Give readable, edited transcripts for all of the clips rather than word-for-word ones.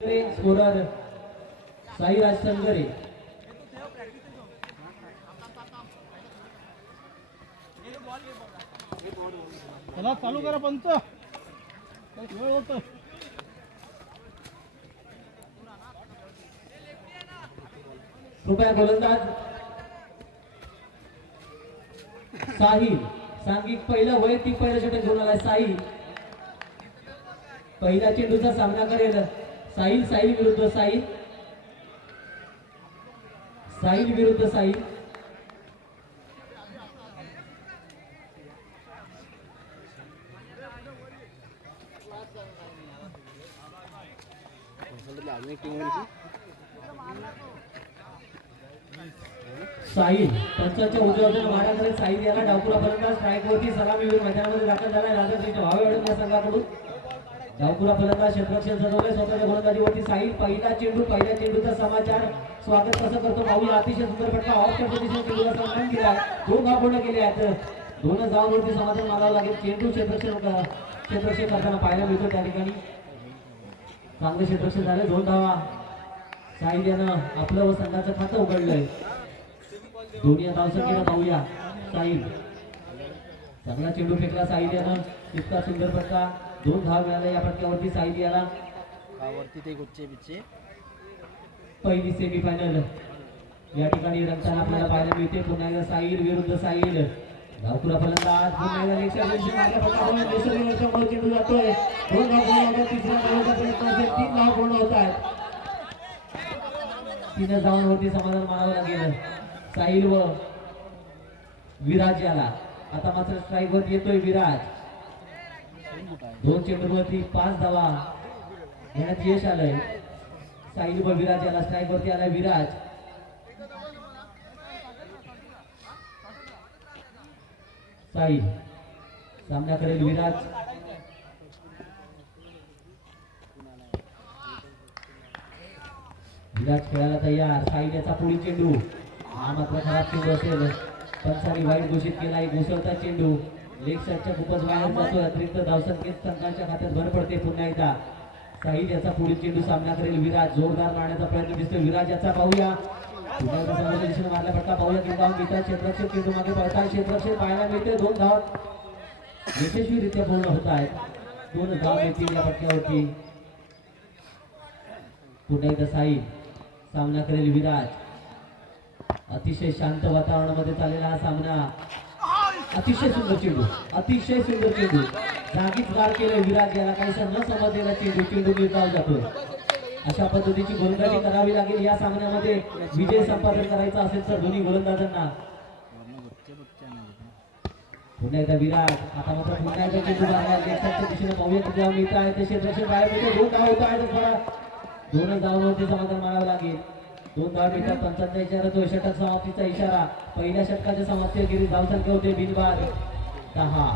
Scorer Sairaj संगरे. चला चालू करा पंच. वेळ होतो. कृपया गोलंदाज साहिल सांघिक पहिलं वैयक्तिक पहिलं षटक घेऊन आलाय साहिल. पहिल्या चेंडूचा सामना करेल साहिल. साहिल विरुद्ध साहिल. साहिल विरुद्ध साहिल. साहिल पंचांच्या उजव्या मारा करेल. साहिल याला डावपुरा फलंदाज स्ट्राईक वरती सलामीवर मैदानामध्ये दाखल झालाय. राजाश्रीच्या भावे अडून या संघाकडून डावपुरा फलंदाज क्षेत्ररक्षण सजवले स्वतःच्या गोलंदाजीवरती साहिल. पहिला चेंडू पहिल्या चेंडूचा समाचार स्वागत कसं करतो पाहूया. अतिशय सुंदर फटका ऑफ पद्धतीने चेंडूला सन्मान केला. दोन धाव पूर्ण केले आहेत. दोन धावांवरती समाधान मानावं लागेल. चेंडू क्षेत्ररक्षण करताना पाहायला मिळतो त्या ठिकाणी. चांगले क्षेत्ररक्षण झाले. दोन धावा. साहिल यानं आपलं व संघाचं खातं उघडलंय. दोन्ही धावसंख्येला पाहूया. साहिल चांगला चेंडू फेकला साहिल यानं. इतका सुंदर फटका. दोन धाव मिळाले या फटक्यावरती साहिल याला. पहिली सेमीफायनल या ठिकाणी रंगताना आपल्याला पाहायला मिळते. पुन्हा एकदा साहिल विरुद्ध साहिल. डावपुरा फलंदाज पुन्हा एकदा चेंडू जातोय. दोन धाव पूर्ण होतात. तिसऱ्या धावाचा प्रयत्न असेल. तीन धाव पूर्ण होत आहेत. तीन धावांवरती समाधान मानावं लागेल. साहिल व विराज याला. आता मात्र स्ट्राईक वरती येतोय विराज. दोन चेंडूवरती 5 धावा घेण्यात यश आलंय. साहिल व विराज याला. स्ट्राईक वरती आलाय विराज. साहिल सामना करेल विराज. विराज खेळायला तयार. साहिल याचा पुढील चेंडू. हा मात्र खराब चेंडू असेल. पंचांनी वाईट घोषित केला. एक घुसळता चेंडू लेग साईडच्या खूपच बाहेर जातोय. अतिरिक्त धावसंख्येत संघाच्या खात्यात भर पडते. पुन्हा एकदा साहिल याचा पुढील चेंडू सामना करेल विराज. जोरदार मारण्याचा प्रयत्न दिसतोय विराज याचा. पाहूया पुन्हा एकदा समोरच्या दिशेने मारला फटका. पाहूया किती धाव मिळतात. क्षेत्ररक्षण चेंडू मागे पळतात. क्षेत्ररक्षण पाहायला मिळते. 2 धाव यशस्वीरित्या पूर्ण होत आहेत. 2 धाव मिळतील या फटक्यावरती. पुन्हा एकदा साहिल सामना करेल विराज. अतिशय शांत वातावरणामध्ये चाललेला हा सामना. अतिशय सुंदर चेंडू. अतिशय सुंदर चेंडू. जागीच गार केलं विराज याला. काहीसा न समजलेला चेंडू. चेंडू निर्धाव जातोय. अशा पद्धतीची गोलंदाजी करावी लागेल या सामन्यामध्ये. विजय संपादन करायचा असेल तर दोन्ही गोलंदाजांना. पुन्हा एकदा विराज. आता मात्र पुन्हा एकदा चेंडू मारला दिशेने. पाहूया किती धाव मिळत आहे. ते क्षेत्ररक्षण बाहेर मिळते. 2 धाव होत आहेत. 2 धावांवरती समाधान मानावं लागेल. 2 धाव मिळतात. पंचांचा इशारा तो षटक समाप्तीचा इशारा. पहिल्या षटकाच्या समाप्तीखेरीज धावसंख्या होते बिनबाद 10.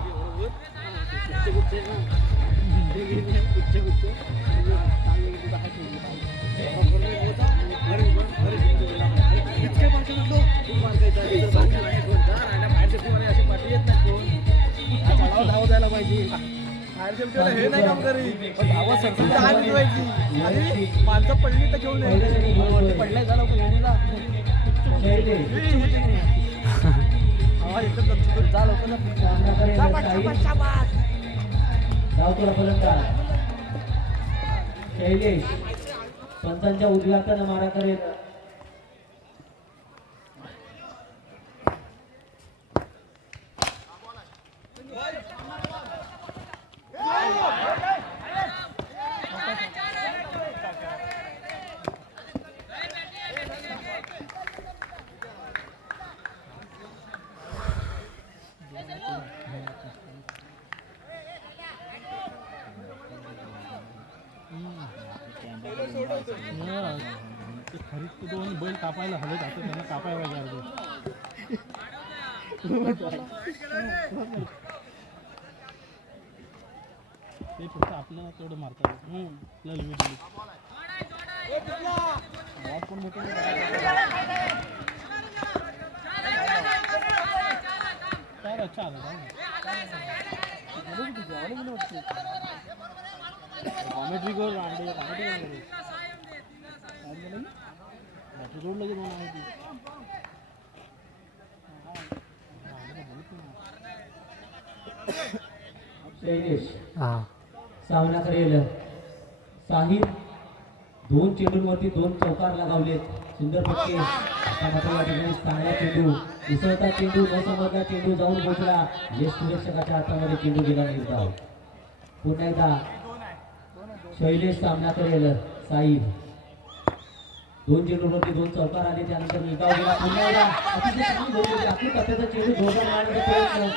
धाव द्यायला पाहिजे. हे नाही काम करी. माणसं पडली तर घेऊन पडलाय झालं डावपुरा फलंदाज शैलेश पंचांच्या उजव्या हाताने मारा करेल. खरीच 2 बैल कापायला हवे जातो. त्यांना कापायला पाहिजे. ते फक्त आपल्याला तेवढं मारतात. अच्छा कॉमेडी गोल शैलेश हा सामना करेल साहिल. 2 चेंडूंवरती 2 चौकार लगावलेत. सुंदर फटके. आता मात्र या ठिकाणी चांगला चेंडू उसळता चेंडू न समजता चेंडू जाऊन पोहोचला. यष्टिरक्षकाच्या हातामध्ये चेंडू गेला नाही धाव. पुन्हा एकदा शैलेश सामना करेल साहिल. 2 चेंडूंवरती 2 चौकार आले. त्यानंतर निकाल गेला. पुन्हा एकदा अतिशय चांगली गोष्ट होती. अगदी टप्प्याचा चेंडू जोरदार मारण्याचा प्रयत्न.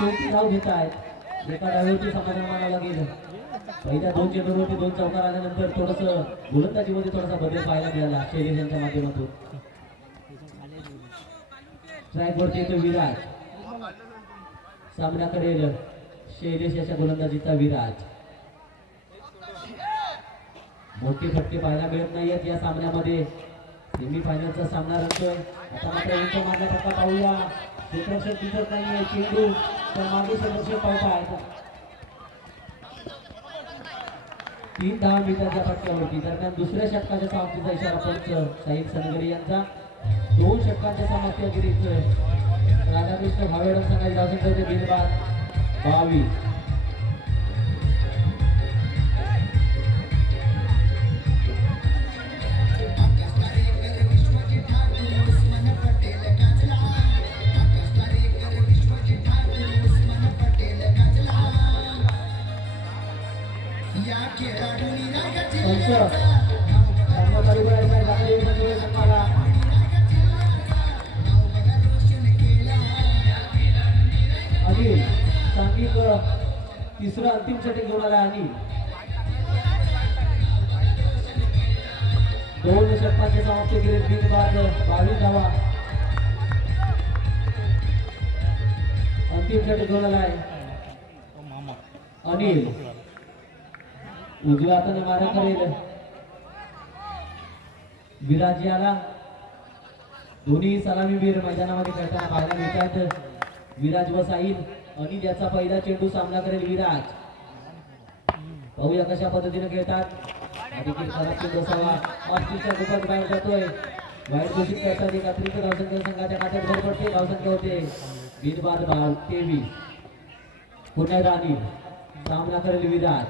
कोणती धाव घेत आहेत. एका धावेवरती समाधान मानावं लागेल. पहिल्या 2 चेंडूंवरती 2 चौकार आल्यानंतर थोडंसं गोलंदाजीमध्ये थोडासा बदल पाहायला मिळाला शैलेश यांच्या माध्यमातून. स्ट्राईकवरती येतो विराज. सामना करेल शैलेश याच्या गोलंदाजीचा विराज. मोठे फटके पाहायला मिळत नाहीयेत या सामन्यामध्ये. सेमीफायनलचा सामना रंगतोय. आता मात्र उंच मारला फटका पाहूया. क्षेत्ररक्षक दिसत नाहीये. चेंडू तर मागे क्षेत्ररक्षक पाहतायत. 3 धावा मिळतात या फटक्यावरती. दरम्यान दुसऱ्या षटकाच्या समाप्तीचा इशारा पंच साहिल सनगरे यांचा. 2 षटकांच्या समाप्ती अतिरिक्त राधाकृष्ण भावेडम संघाची धावसंख्या होते बिनबाद 22. अनिल सांघिक तिसरं अंतिम षटक घेऊन आला. अनिल 2 षटकांचे समाप्ती केले. बिनबाद 22 धावा. अंतिम षटक घेऊन आला आहे अनिल. उजव्या हाताने मारा करेल विराज याला. दोन्ही सलामीवीर मैदानामध्ये खेळताना पाहायला मिळतात. विराज व साहिल. अनिल याचा पहिला चेंडू सामना करेल विराज. पाहूया कशा पद्धतीने खेळतात. देखील खराब चेंडू असावा. ऑस्ट्रेलियाच्या गुपात बाहेर जातोय. वाईट घोषित करतात. एक अतिरिक्त धावसंख्या संघाच्या खात्यात भर पडते. धावसंख्या होते बिनबाद 23. पुन्हा एकदा अनिल सामना करेल विराज.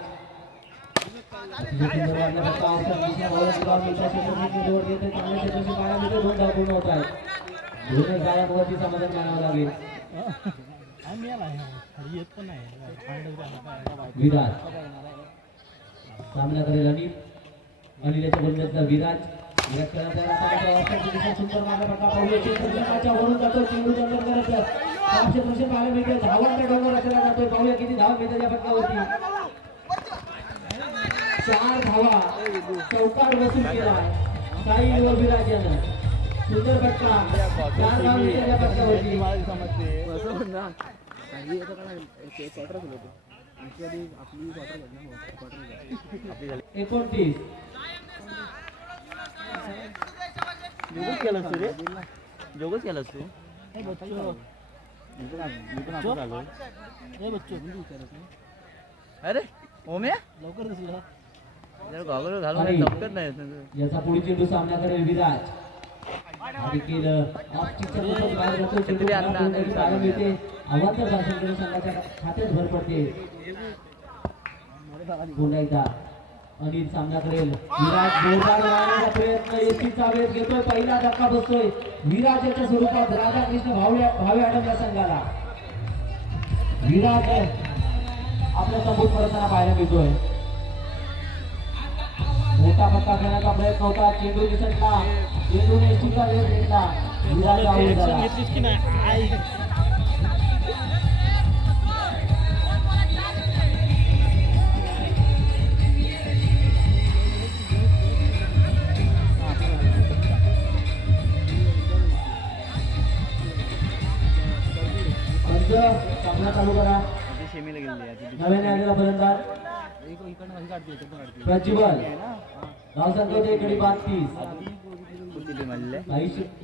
अतिशय सुंदर वाटला फटका. अवसर दिशा भावना मिळतात. क्षेत्ररक्षक जोड देते. चांगल्या क्षेत्ररक्षक पाहायला मिळते. 2 धावा पूर्ण होत आहेत. 2 धावांवरती समाधान मानावं लागेल. विराज सामना करेल अनिल. अनिल याच्या गोलंदाजीचा विराज. विराज करत सुंदर मारला फटका. पाहूया क्षेत्ररक्षकाच्या वरून जातो. चेंडू जंगल करत क्षेत्ररक्षक पाहायला मिळते. धावांचा डोंगर रचला जातोय. पाहूया किती धावा मिळतात या फटकावरती. 4 धावा. चौकार वसूल केला साहिल व विराज यानं. सुंदर फटका. 4 धावा मिळतात या फटकावरती. 29. जोगच केलास तू. अरे ओम्या लवकर दिसला. गॉगल घालून लवकर नाही. याचा पुढील चेंडू सामना करेल विराज. देखील ऑस्ट्रेलियाच्या गुपात बाहेर जातो. चेंडू पाहायला मिळते. अवांतर भाषण संघाच्या खात्यात भर पडते. पुन्हा एकदा अनिल सामना करेल विराज. जोरदार मारण्याचा प्रयत्न. एसीचा वेध घेतोय. पहिला धक्का बसतोय विराजाच्या स्वरूपात राधाकृष्ण भावे अडम संघाला. विराज आपल्या तंबूत परतताना पाहायला मिळतोय. मोठा फटका घेण्याचा प्रयत्न होता. चेंडू निसटला. चेंडूने एसीचा वेध घेतला. विराज आऊट झाला. सामना चालू करा. नव्याने आलेला फलंदाज प्रज्वल. धावसंख्या होते गडी 32.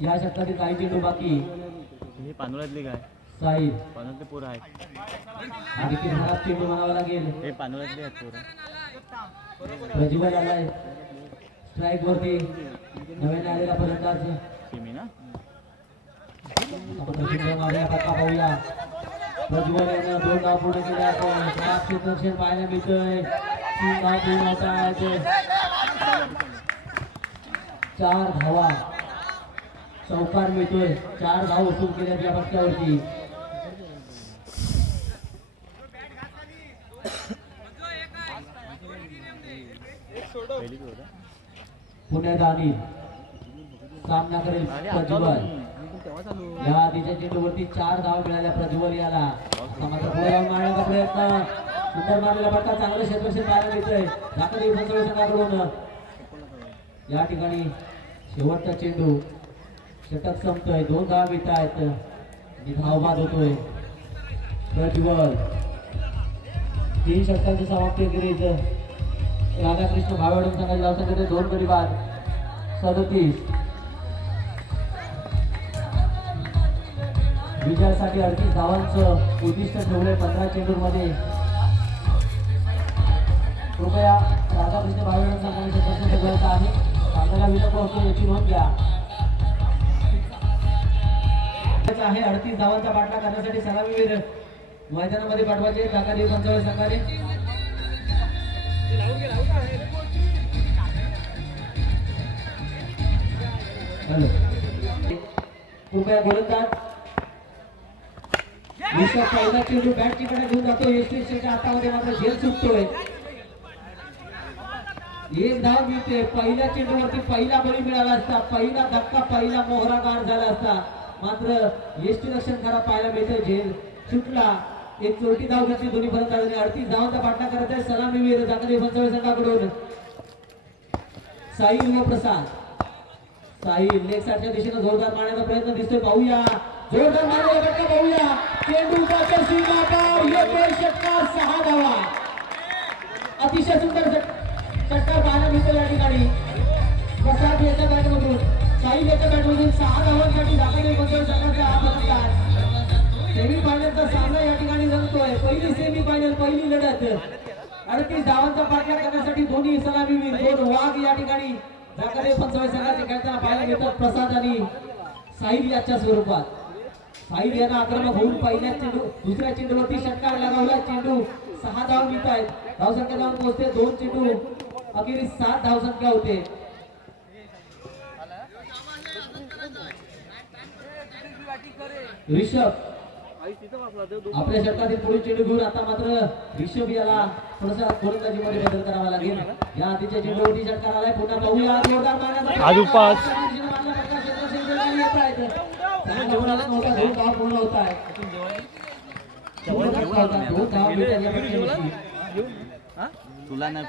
या षटकातील काही चेंडू बाकी. हे पानोळ्यातले काय साहिल पानोळ्यातले पोरं आहेत. आणखी खराब चेंडू म्हणावा लागेल. हे पानोळ्यातले आहेत पोरं. प्रज्वल आलाय स्ट्राईक वरती. नव्याने आलेला फलंदाज सिमी ना आपण रचिन मारूया पक्का पाहूया प्रज्वल यानं 2 धावा पूर्ण केल्या पण खराब क्षेत्ररक्षण पाहायला मिळतंय 3 धावा पूर्ण होत आहेत 4 धावा चौकार मिळतोय 4 धावा वसूल केल्या या पट्ट्यावरती पहिली होता पुण्यात अनिल सामना करेल प्रज्वल या आधीच्या चेंडूवरती 4 धावा मिळाल्या प्रज्वल याला आता मात्र पुढे जाऊन मारण्याचा प्रयत्न सुंदर मारलेला पट्टा चांगलं क्षेत्ररक्षण पाहायला मिळतंय राखीव संघाकडून या ठिकाणी शेवटचा चेंडू षटक संपतोय 2 धावा मिळत आहेत आणि धावबाद होतोय प्रज्वल 3 षटकांची समाप्ती करीत राधाकृष्ण भावेडून संघाची धावसंख्या 2 गडी बाद 37 विजयासाठी 38 धावांचं उद्दिष्ट ठेवलंय 15 चेंडूमध्ये कृपया राधाकृष्ण भावेडून संघाने प्रश्न ठेवायचा आहे सामन्याला विलंब होतो याची नोंद घ्या आहे 38 धावांचा पाठला करण्यासाठी सलामीवीर मैदानामध्ये पाठवायचे काकादेव पंचावळ संघाने कृपया गोलंदाज पहिला चेंडू बॅटची कडे घेऊन जातो यशस्वीच्या हातामध्ये मात्र झेल सुटतोय 1 धाव मिळते पहिल्या चेंडूवरती पहिला बळी मिळाला असता पहिला धक्का पहिला मोहरा गार झाला असता मात्र यष्टी रक्षण करा पाहायला मिळतोय झेल सुटला एक चोरटी धाव घेतली दोन्ही फलंदाजांनी 38 धावांचा पाठला करत आहे सलामीवीर जागतिक पंचावळ संघाकडून साहिल व प्रसाद साहिल लेग साईडच्या दिशेने जोरदार मारण्याचा प्रयत्न दिसतोय पाहूया जोरदार मारण्याचा फटका पाहूया चेंडूचा सीमा पार योग्य षटकार 6 धावा अतिशय सुंदर षटकार पाहायला मिळतो या ठिकाणी प्रसाद याच्या बॅटमधून साहिल याच्या बॅटमधून 6 धावांसाठी जागतिक पंचावळ संघाचा हा फलंदाज सेमीफायनलचा सामना या ठिकाणी रंगतोय पहिली सेमीफायनल पहिली लढत 38 धावांचा पाठलाग करण्यासाठी दोन्ही सलामीवीर 2 वाघ या ठिकाणी जागतिक पंचावळ संघाचे खेळताना पाहायला मिळतात प्रसाद आणि साहिल याच्या स्वरूपात साहिल यांना आक्रमक होऊन पहिल्या चेंडू दुसऱ्या चेंडूवरती षटकार लगावला चेंडू 6 धाव मिळत आहेत धावसंख्या जाऊन पोहोचते 2 चेंडू अखेरीस 7 धावसंख्या होते ऋषभ आपल्या षटकातील पुढील चेंडू घेऊन आता मात्र ऋषभ याला थोडासा गोलंदाजीमध्ये बदल करावा लागेल या आधीच्या चेंडूवरती षटकार आलाय पुन्हा पाहूया जोरदार मारण्याचा आजू पास पूर्ण होत आहे तुला नाही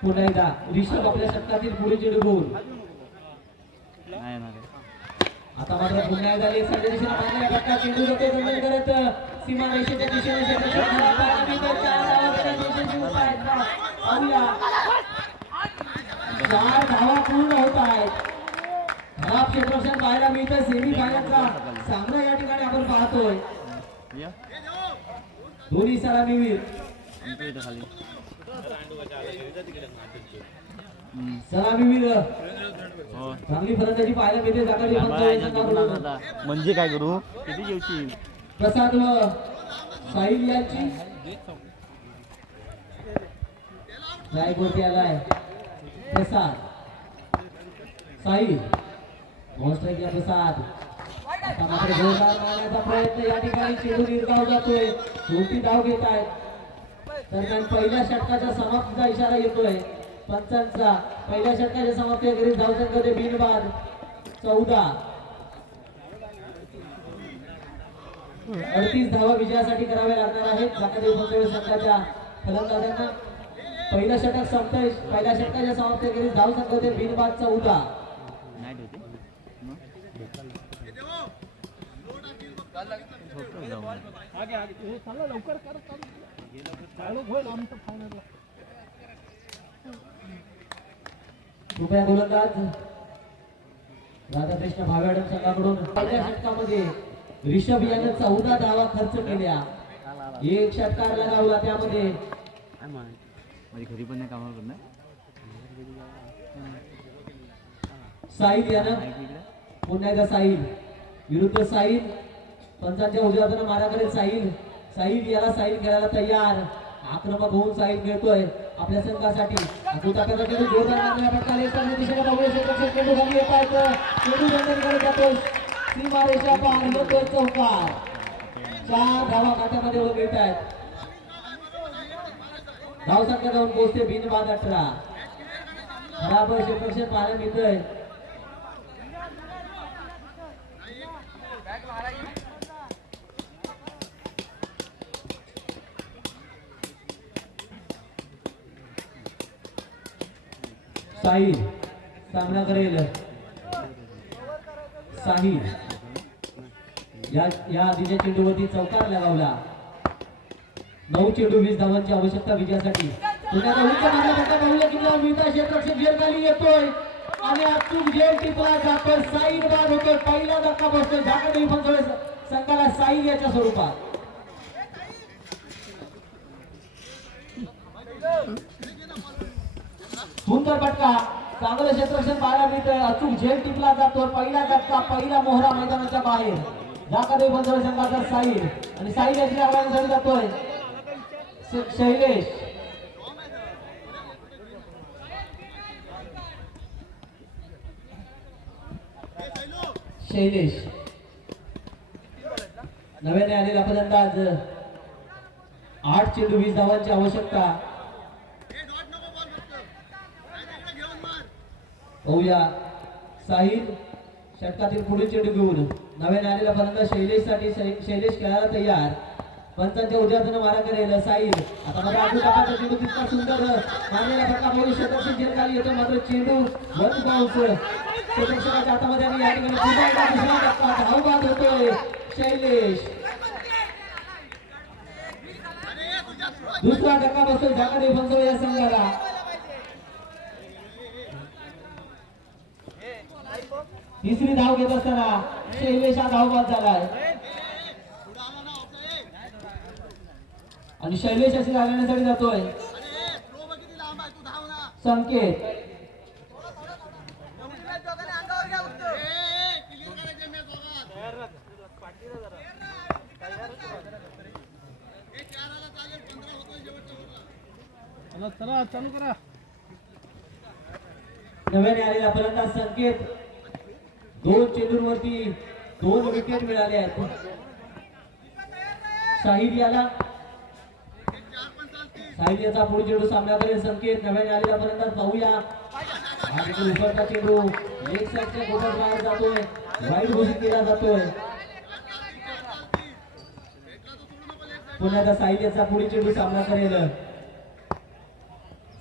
पुन्हा एकदा ऋषभ आपल्या षटकातील पुढील चेंडू घेऊन नाही ना आता मात्र पुन्हा एकदा लेग साईडच्या दिशेने मारलेला फटका चेंडू जातो जमीन करत सीमा रेषेच्या दिशेने चार धावा पूर्ण होत आहेत खराब क्षेत्ररक्षण पाहायला मिळतं सेमी फायनलचा सामना या ठिकाणी आपण पाहतोय दोन्ही सलामीवीर सलामीवीर चांगली फलंदाजी पाहायला मिळते जागतिक पंचावळ संघाकडून म्हणजे काय करू किती जेवची प्रसाद व साहिल यांची ड्राईव्हवरती आलाय प्रसाद साहिल मोस्टर किया प्रसाद आता मात्र जोरदार मारण्याचा प्रयत्न या ठिकाणी चेंडू निर्गाव जातोय शेवटी धाव घेत आहेत दरम्यान पहिल्या षटकाच्या समाप्तीचा इशारा येतोय पंचांचा पहिल्या षटकाच्या समाप्तीखेरीज धावसंख्या बिनबाद 14 38 धावा विजयासाठी कराव्या लागणार आहेत जागतिक पंचावळ संघाच्या फलंदाजांना पहिलं षटक संपतंय पहिल्या षटकाच्या समाप्तीखेरीज धावसंख्या बिनबाद 14 कृपया गोलंदाज राधाकृष्ण भावेडन संघाकडून पहिल्या षटकामध्ये ऋषभ याने 14 धावा खर्च केल्या एक षटकार लगावला त्यामध्ये माझी घरी पण नाही कामावर करणार साहिल यानं पुन्हा एकदा साहिल विरुद्ध साहिल पंचांच्या उजव्या हाताने मारा करेल साहिल साहिल याला साहिल खेळायला तयार आक्रमक होऊन साहिल खेळतोय आपल्या संघासाठी जोरदार फटका लेफ्टच्या दिशेने बघूया क्षेत्रक्षण चेंडू खाली येत आहे चेंडू बंधनकडे जातोय सीमारेषा पार होतोय चौकार 4 धावा खात्यामध्ये मिळत आहेत धावसंख्या जाऊन पोहोचते बिनबाद 18 बराबर क्षेत्रक्षण पाहायला मिळतोय साहिल सामना करेल साहिल या आधीच्या चेंडूवरती चौकार लगावला 9 चेंडू 20 धावांची आवश्यकता विजयासाठी पुण्याचा उच्च मारला फटका पाहूया किंवा मिळता क्षेत्रक्षण झेल खाली येतोय आणि अचूक झेल टिपला जातोय साहिल बाद होतोय पहिला धक्का बसतोय झाकडी पंचोळे संघाला साहिल याच्या स्वरूपात सुंदर फटका चांगलं क्षेत्रक्षण पाहायला मिळतंय अचूक झेल टिपला जातो पहिला धक्का पहिला मोहरा मैदानाच्या बाहेर झाकादेवी पंचोळे संघाचा साहिल आणि साहिल याची आव्हानासाठी जातोय शैलेश शैलेश नव्याने आलेला फलंदाज 8 चेंडू 20 धावांची आवश्यकता पाहूया साहिल षटकातील पुढील चेंडू घेऊन नव्याने आलेला फलंदाज शैलेश साठी शैलेश खेळायला तयार पंचांच्या उद्यातून मारा करेल साहिल आता मात्र आजू टाकाचा चेंडू तितका सुंदर मारलेला फटका पाहू क्षेत्रक्षण झेल खाली येतो मात्र चेंडू वन बाउन्स क्षेत्रक्षणाच्या हातामध्ये आणि या ठिकाणी पुन्हा एकदा दुसरा धक्का धावबाद होतोय शैलेश दुसरा धक्का बसतोय झाकादेवी पंचोळे या संघाला तिसरी धाव घेत असताना शैलेश हा धावबाद झालाय आणि शैलेश अशी घालण्यासाठी जातोय संकेत चला चालू करा नव्याने आलेला फलंदाज संकेत 2 चेंडूंवरती 2 विकेट मिळाले आहेत साहिल याला साहिल याचा पुढे चेंडू सामना करेल संकेत नव्याने आलेला फलंदाज पाहूया उफरता चेंडू लेग साईडच्या गोटात बाहेर जातोय वाईट घोषित केला जातोय पुन्हा एकदा साहिल याचा पुढे चेंडू सामना करेल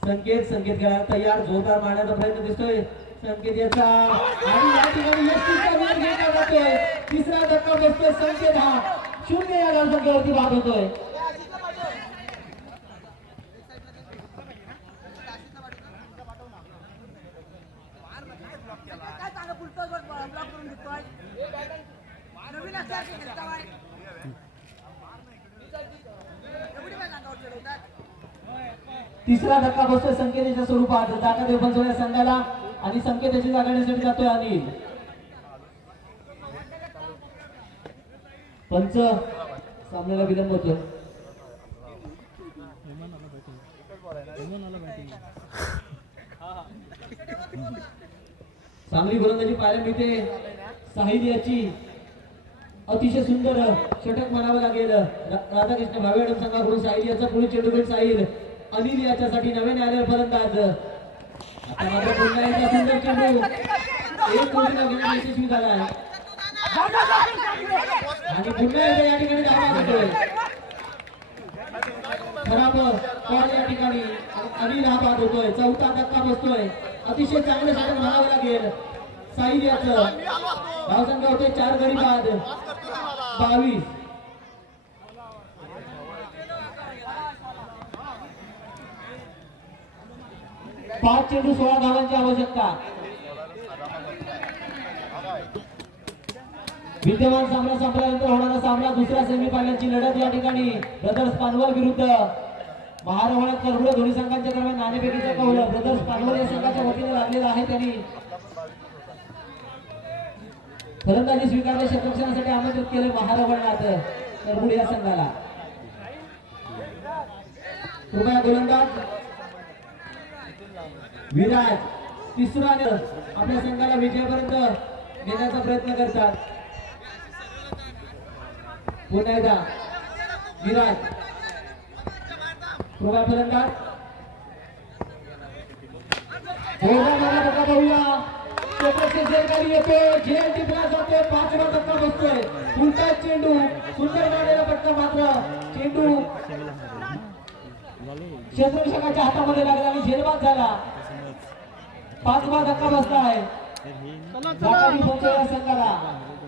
संकेत खेळायला तयार जोरदार मारण्याचा प्रयत्न दिसतोय संकेत याचा आणि या ठिकाणी यष्टीचा वेग घेतला जातोय तिसरा धक्का बसतोय संकेत हा 0 या धावसंख्येवरती बाद होतोय तिसरा धक्का बसतोय संकेताच्या स्वरूपात झाकादेवी पंचोळे संघाला आणि संकेताची जागा घेण्यासाठी जातोय अनिल पंच सामन्याला विलंब होतोय चांगली गोलंदाजी पाहायला मिळते साहिल याची अतिशय सुंदर षटक म्हणावं लागेल राधाकृष्ण भावेडम संघाकडून साहिल याचा पुढे चेंडू साहिल अनिल याच्यासाठी नव्याने आलेला फलंदाज आता मात्र पुन्हा एकदा सुंदर चेंडू एक कोटीला घेऊन यशस्वी झालाय आणि पुन्हा एकदा या ठिकाणी धावा होतोय खराब कॉल या ठिकाणी अनिल हा बाद होतोय चौथा धक्का बसतोय अतिशय चांगलं षटक म्हणावं लागेल साहिल याचं धावसंख्या होते 4 गडी बाद 22 5 चेंडू 16 धावांची आवश्यकता विद्यमान सामना संपल्यानंतर होणारा सामना दुसऱ्या सेमीफायनलची लढत या ठिकाणी ब्रदर्स पानवल विरुद्ध महारवळा करगुड दोन्ही संघांच्या दरम्यान नाणेफेकीचा कौल ब्रदर्स पानवड या संघाच्या वतीने लागलेला आहे. त्यांनी फलंदाजी स्वीकारले, क्षेत्ररक्षणासाठी आमंत्रित केले महारवळनाथ करगुड या संघाला. कृपया गोलंदाज विराज तिसरा आपल्या संघाला विजयापर्यंत नेण्याचा प्रयत्न करतात. पुन्हा एकदा विराज कृपया फलंदाज येतो, झेल टिपला जातो, 5वा धक्का बसतोय, उलटा चेंडू, सुंदर गाडलेला पटका, मात्र चेंडू क्षेत्ररक्षकाच्या हातामध्ये लागला आणि झेलबाद झाला. 5वा धक्का बसला आहे या संघाला.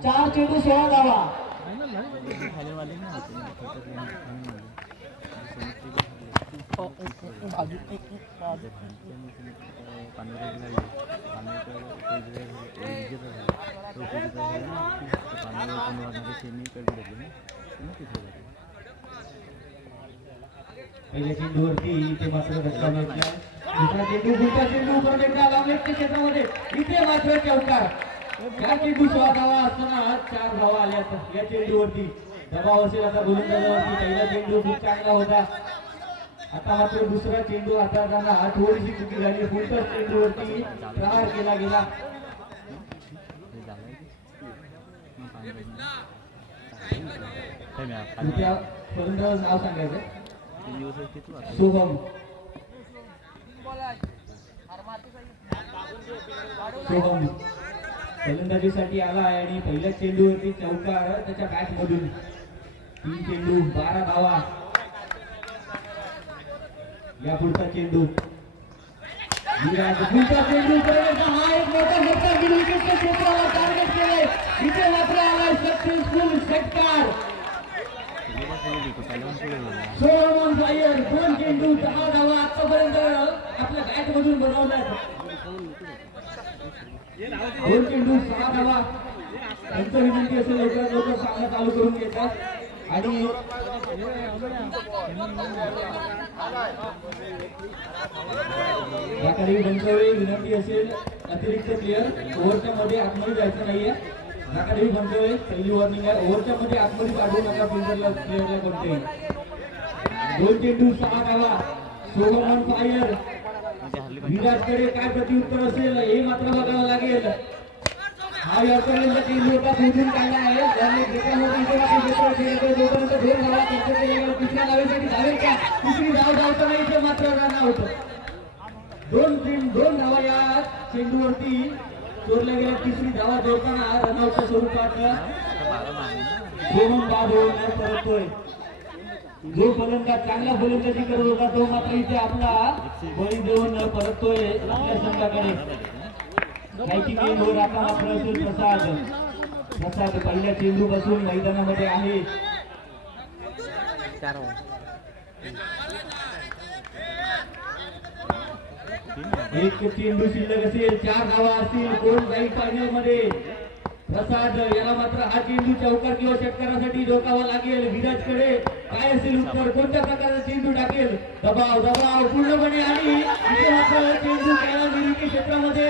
4 चेंडू 16 धावा. पहिल्या चेंडूवरती इथे मात्र धक्का मिळाला. दुसरा चेंडू, पुढचा चेंडू परत एकदा लांबच्या क्षेत्रामध्ये, इथे मात्र चौकार. 4 चेंडू 16 धावा असताना 4 धावा आल्यात या चेंडूवरती. दबाव असेल आता गोलंदाजावरती. पहिला चेंडू खूप चांगला होता, आता मात्र दुसरा चेंडू हाताळताना थोडीशी चुकी झाली. पुढच्या चेंडूवरती प्रहार केला गेला. कृपया फलंदाज नाव सांगायचं. शुभम शुभम फलंदाजीसाठी आला आहे आणि पहिल्या चेंडूवरती चौकार त्याच्या बॅट मधून. 3 चेंडू 12 धावा. या पुढचा चेंडू विराज, पुढचा चेंडू हा एक मोठा झटका विकेटच्या क्षेत्राला टार्गेट केले. इथे मात्र आला सक्सेसफुल षटकार. सोहम फायर 2 चेंडू 10 धावा आतापर्यंत आपल्या बॅट मधून बनवल्यात. 2 चेंडू 6 धावा. त्यांचं विनंती असेल लवकरात लवकर सामना चालू करून घेतात आणि याकडे बनसोडे विनंती असेल अतिरिक्त प्लेयर ओव्हरच्या मध्ये आतमध्ये जायचं नाहीये. याकडे बनसोडे पहिली वॉर्निंग आहे, ओव्हरच्या मध्ये आतमध्ये काढू नका फिल्डरला प्लेयरला कोणतेही. 2 चेंडू 6 धावा. सोहम फायर. विराजकडे काय प्रत्युत्तर असेल हे मात्र बघावं लागेल. हा यापर्यंत चेंडू होता, शोधून काढला आहे. त्याने जोपर्यंत 2 धावा खर्च केल्या गेल्या. तिसऱ्या धावेसाठी धावेल का? तिसरी धाव धावता नाही तर मात्र रन आउट. 2 धावा या चेंडूवरती चोरल्या गेल्या. तिसरी धावा जोडताना रनआउटच्या स्वरूपात सोहम बाद होऊन परततोय. जो फलंदाज चांगला फलंदाजी करत होता तो मात्र इथे आपला बळी देऊन परततोय आपल्या संघाकडे. वर आता मात्र असेल प्रसाद पहिल्या चेंडू पासून मैदानामध्ये आहे. एक चेंडू शिल्लक असेल, 4 धावा असतील, कोण जाईल फायनल मध्ये. प्रसाद याला मात्र हा चेंडू चौकार किंवा षटकारासाठी डोकावा लागेल. विराजकडे काय असेल उत्तर, कोणत्या प्रकारचा चेंडू टाकेल. दबाव पूर्णपणे आणि इथे मात्र चेंडू खेळा क्षेत्रामध्ये